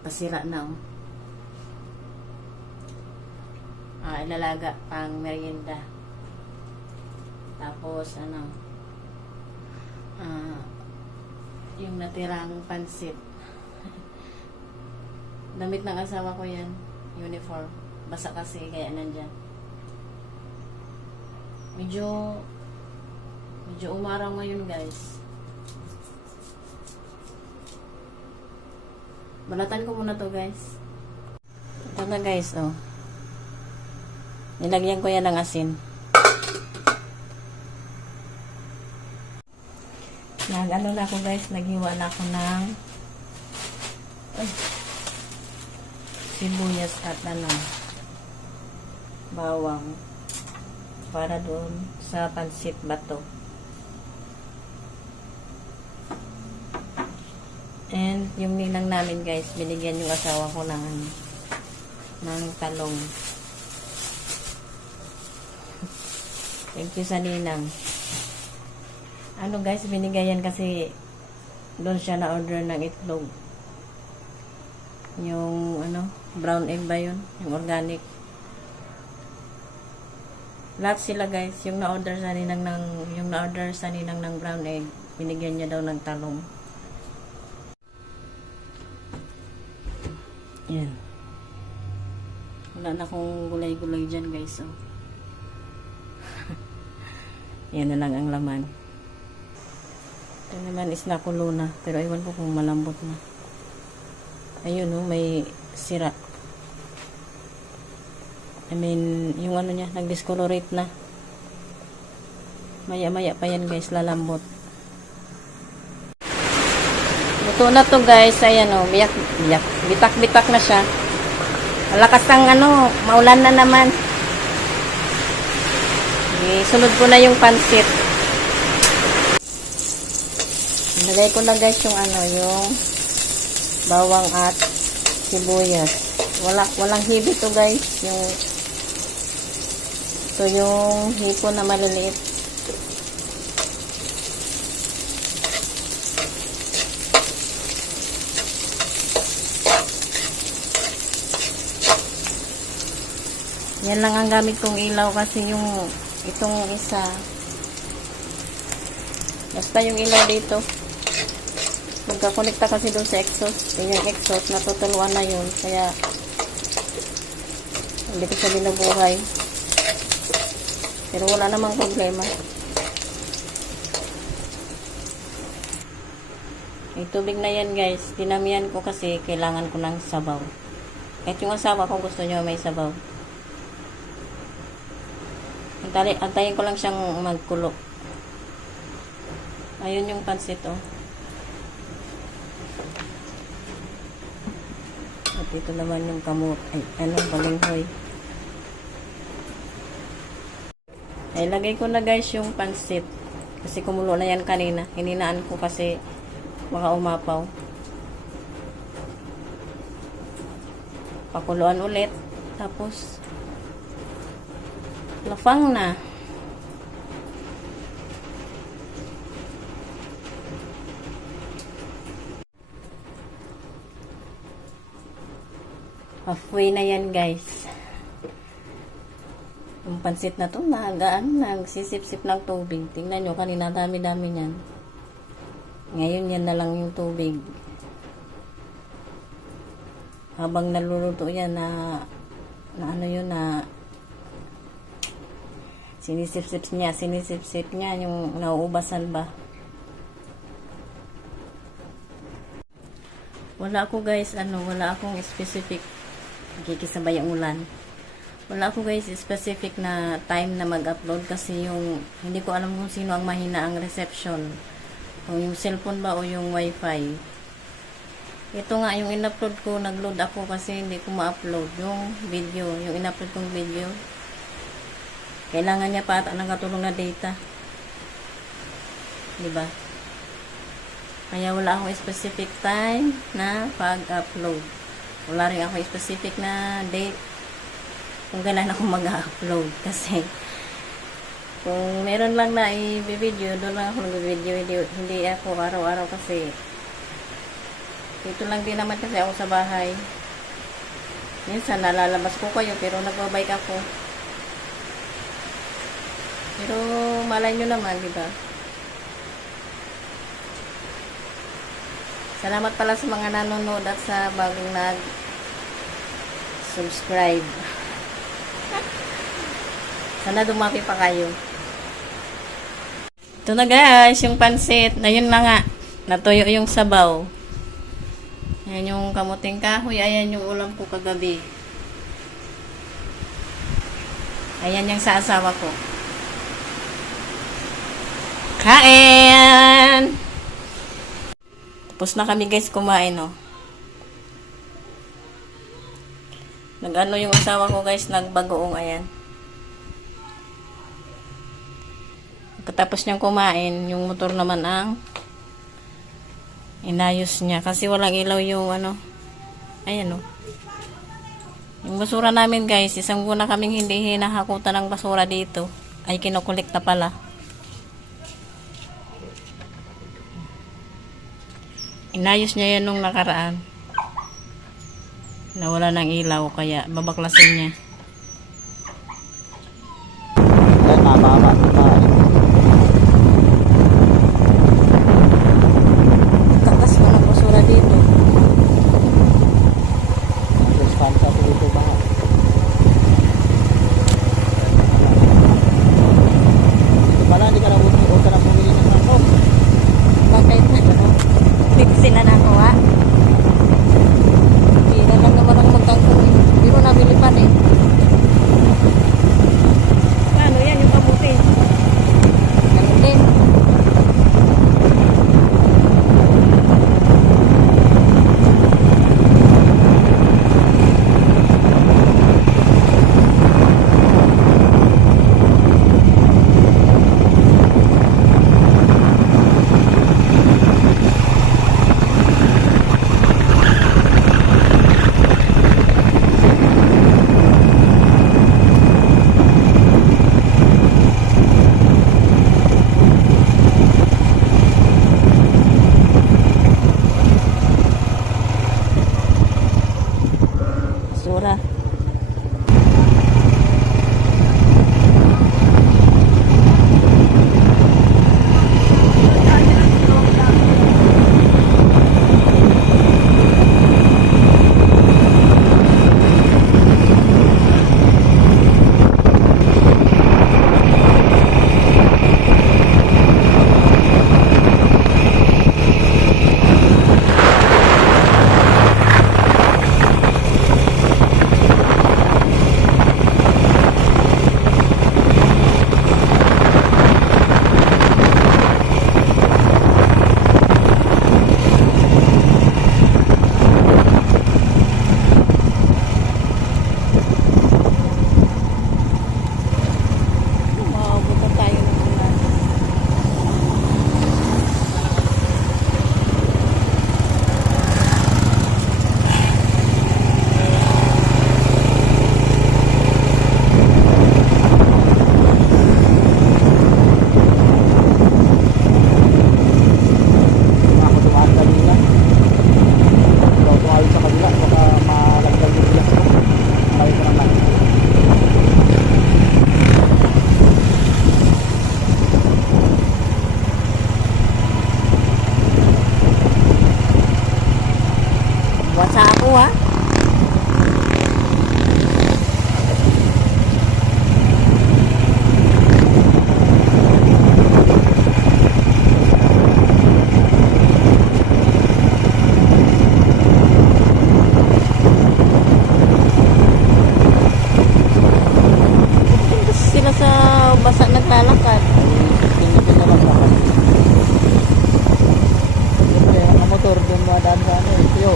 pasira na oh. Ilalaga pang merienda. Tapos yung natirang pansit. Damit ng asawa ko yan, uniform. Basa kasi kaya nandyan. Medyo umaraw ngayon guys. Balatan ko muna to guys. Ito na guys oh. Nilagyan ko yan ng asin. Nag-ano na ako guys, naghiwa na ako ng sibuyas at bawang para doon sa pansit bato. And yung ninang namin guys, binigyan yung asawa ko ng talong. Thank you sa ninang. Guys, binigayan kasi doon siya na-order ng itlog. Yung brown egg ba yun? Yung organic. Lahat sila guys, yung na-order sa ninang ng brown egg, binigyan niya daw ng talong. Yan. Wala na akong gulay-gulay dyan guys. Oh. Yan na lang ang laman. Ito naman is nakulo na. Pero ewan ko kung malambot na. Ayun oh, may sira. I mean, yung niya, nag-discolorate na. Maya-maya pa yan guys, lalambot. Luto na to guys. Ayan oh, bitak-bitak na siya. Malakas ang maulan na naman. Sunod ko na yung pansit. Nilagay ko na guys yung yung bawang at sibuyas. Walang hibi to guys. Ito yung hipon na maliliit. Yan lang ang gamit kong ilaw kasi itong isa. Basta yung ilaw dito. Magkakonekta kasi doon sa exhaust. Yung exhaust, natutuluan na yun. Kaya, hindi ko siya binubuhay. Pero wala namang problema. May tubig na yan guys. Dinamihan ko kasi kailangan ko ng sabaw. Kahit yung asawa ko gusto nyo may sabaw. Antayin ko lang siyang magkulo. Ayun yung pansit oh. At ito naman yung kamot. Balinghoy. Ay, lagay ko na guys yung pansit. Kasi kumulo na yan kanina. Hininaan ko kasi baka umapaw. Pakuluan ulit. Tapos lafang na. Halfway na yan guys. Yung pansit na to nagsisip-sip ng tubig. Tingnan nyo, kanina dami-dami yan. Ngayon yan na lang yung tubig. Habang naluluto yan na sinisip-sip niya yung nauubasan ba. Wala ako guys, wala akong specific kikisabay ang ulan. Wala ako guys specific na time na mag-upload kasi hindi ko alam kung sino ang mahina ang reception. Kung yung cellphone ba o yung wifi. Ito nga yung in-upload ko, nag-load ako kasi hindi ko ma-upload yung video, yung in-upload kong video. Kailangan niya pa ata ng katulong na data. Diba? Kaya wala akong specific time na pag-upload. Wala rin ako specific na date kung kailan ako mag-upload. Kasi kung meron lang na i-video, doon lang ako nag-video. Hindi ako araw-araw kasi Dito lang din naman kasi ako sa bahay. Minsan nalalabas ko kayo pero nagbabike ako. Pero malay nyo naman, di ba? Salamat pala sa mga nanonood at sa bagong nag-subscribe. Sana dumami pa kayo. Ito na guys, yung pansit. Na yun na nga. Natuyo yung sabaw. Ayan yung kamuting kahoy. Ayan yung ulam ko kagabi. Ayan yung sa asawa ko. Kain! Tapos na kami guys kumain, oh. Nag-ano yung asawa ko guys, nagbagoong, ayan. Pagkatapos niyang kumain, yung motor naman ang inayos niya. Kasi walang ilaw yung ano. Ayan, oh. Yung basura namin guys, isang buwan na kaming hindi hinahakutan ng basura dito. Ay kinukulikta pala. Inayos niya yan nung nakaraan. Nawala ng ilaw kaya babaklasin niya. Ay, mababa. Takas mo ng basura dito. Nag-span ka po dito ba? Pala, hindi ka na bumili ng ako. Bakit? Fixin na nakuha. Hindi na lang naman ako magkangkong. Pero nabili pa eh. Paano yan yung kamuti? Ganun din. Basura. Maabutan tayo ng ulan. Ako dumaan kanina. Ikaw tumayo sa kabila. Baka malaglag yung bilas ko. Tumayo ko naman. Wasa ako ha. Sila sa basa naglalakad. Tingin na lang ako. Siyempre, ang motor doon madaan sa ano. Tiyo.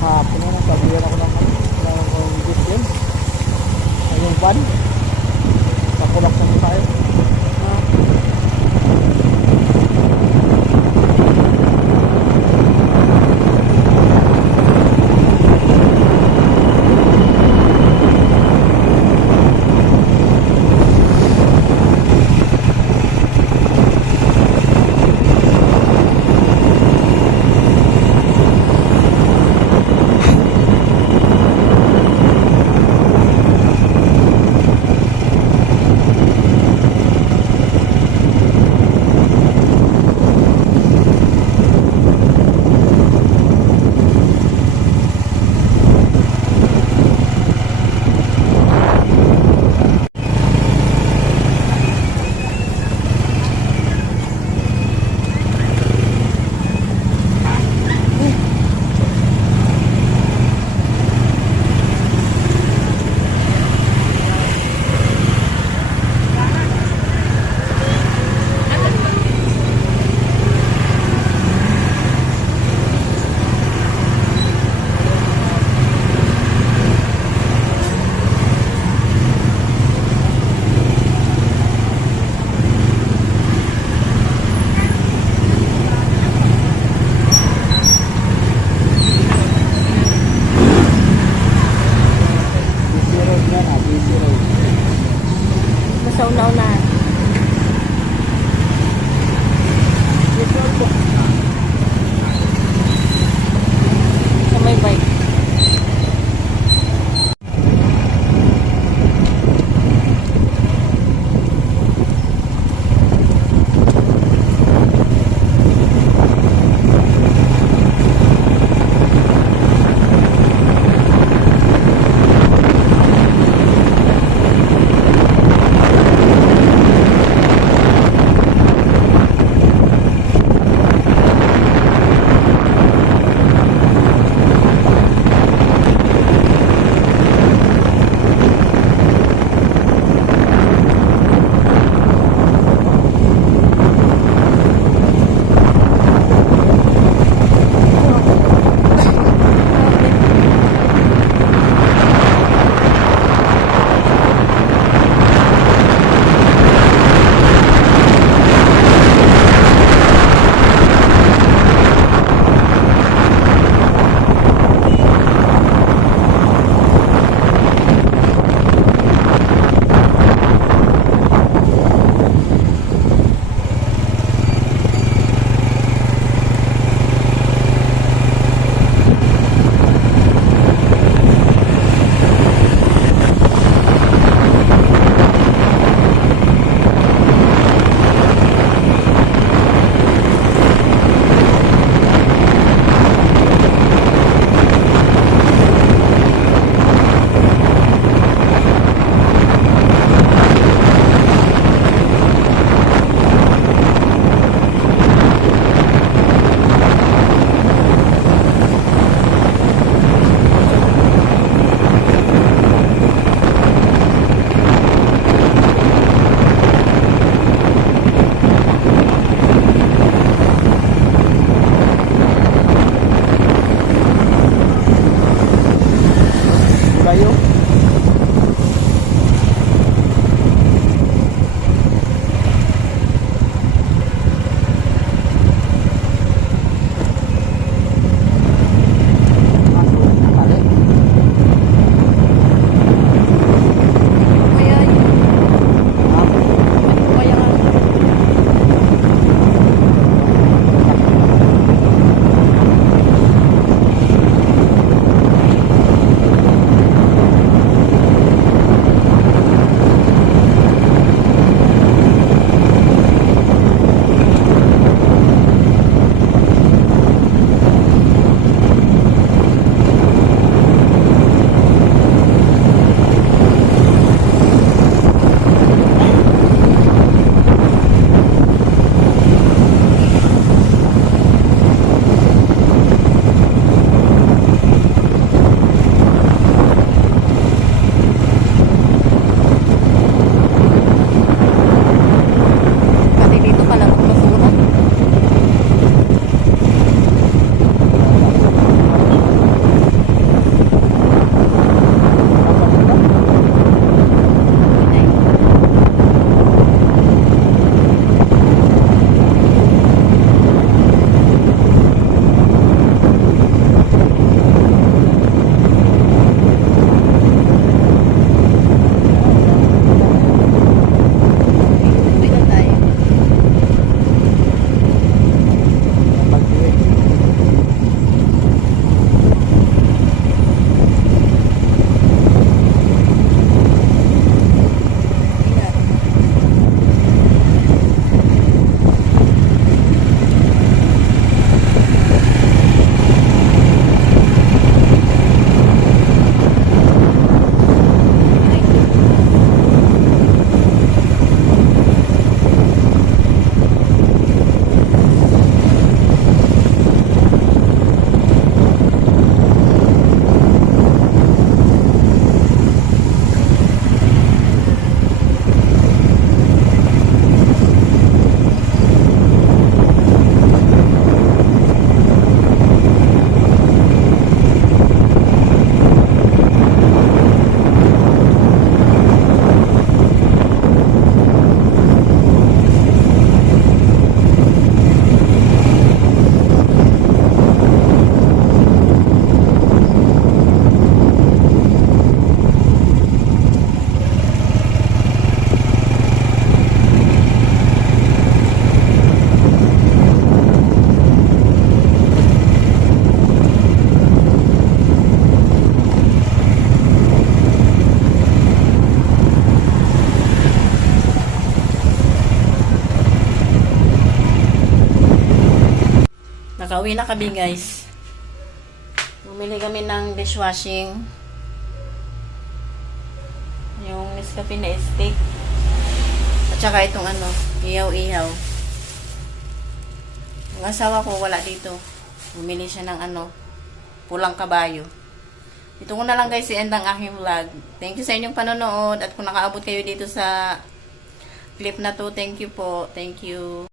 Hapon na lang. Sabihan ako ng jeep yun. Ay, yung van. Pakulak sa mukha yun. Sa may bike. Nakauwi na kami guys. Bumili kami ng dishwashing. Yung Nescafe na stick. At saka itong ano, ihaw-ihaw. Yung asawa ko wala dito. Bumili siya ng ano, pulang kabayo. Ito ko na lang guys i-end ang aking vlog. Thank you sa inyong panonood. At kung nakaabot kayo dito sa clip na to, thank you po. Thank you.